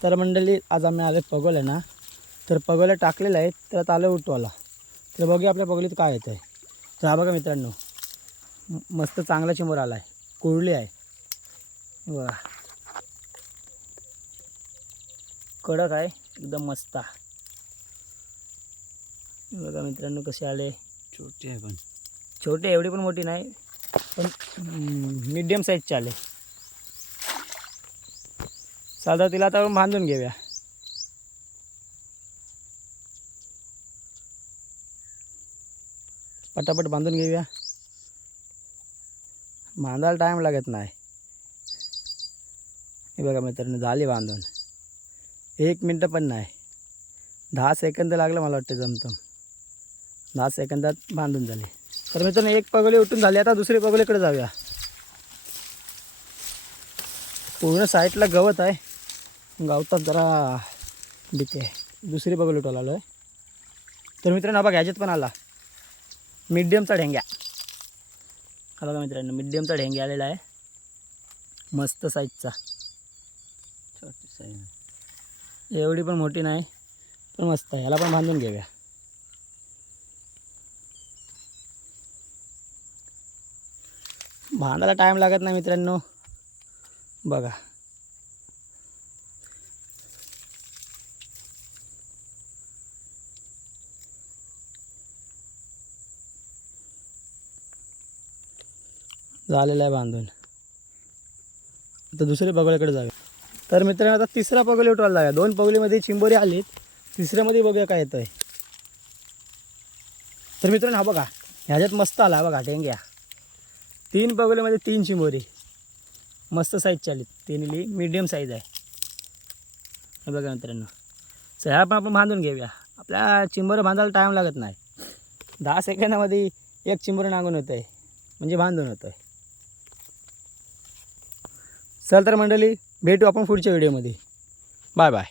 तर मंडळी आज आम्ही आले पगोले ना, तर पगोले टाकलेलं आहे तर आता आलं उठवाला. तर बघूया आपल्या पगोलीत काय येतं आहे. तर हा बघा मित्रांनो, मस्त चांगला चिंबोर आला आहे, कुरली आहे बघा, कडक आहे एकदम मस्त. बघा मित्रांनो कसे आले, छोटे आहे पण छोटे, एवढी पण मोठी नाही, पण मीडियम साईजचे आले. साधा तिला आता बांधून घेऊया. पटापट बांधून घेऊया, बांधायला टाईम लागत नाही. हे बघा मित्रांनो झाली बांधून, 1 मिनटं पण नाही, 10 सेकंद लागलं मला वाटतं जमतं. 10 सेकंदात बांधून झाली. तर मित्रांनो एक पगोली उठून झाली, आता दुसरी पगोलीकडे जाऊया. पूर्ण साईडला गवत आहे, गवतात जरा भीती आहे. दुसरी पगोली उठवायला आलो आहे. तर मित्रांनो बघा ह्याच्यात पण आला मीडियमचा ढेंग्या. हा बघा मित्रांनो मीडियमचा ढेंग्या आलेला आहे, मस्त साईजचा. छोटी साईज, एवढी पण मोठी नाही, पण मस्त आहे. याला पण बांधून घेऊया. बांधायला टाईम लागत नाही मित्रांनो, बघा. झालेलं आहे बांधून. आता दुसरी पगोलीकडे जाऊया. तर मित्रांनो आता तिसरा पगोली उठवायला जाऊया. 2 पगोलीमध्ये चिंबोरी आलीत, तिसऱ्यामध्ये बघूया काय येतं आहे. तर मित्रांनो हा बघा, ह्याच्यात मस्त आला बघा ढेंग्या. 3 पगोलीमध्ये 3 चिंबोरी, मस्त साईजची आली. तिन्ही मीडियम साईज आहे. हे बघा मित्रांनो, तर ह्या पण आपण बांधून घेऊया. आपल्या चिंबोरं बांधायला टाईम लागत नाही, 10 सेकंदामध्ये एक चिंबोरं नांगून होतं आहे, म्हणजे बांधून होतं आहे. चल तर मंडळी भेटू आपण पुढच्या व्हिडिओमध्ये. Bye bye.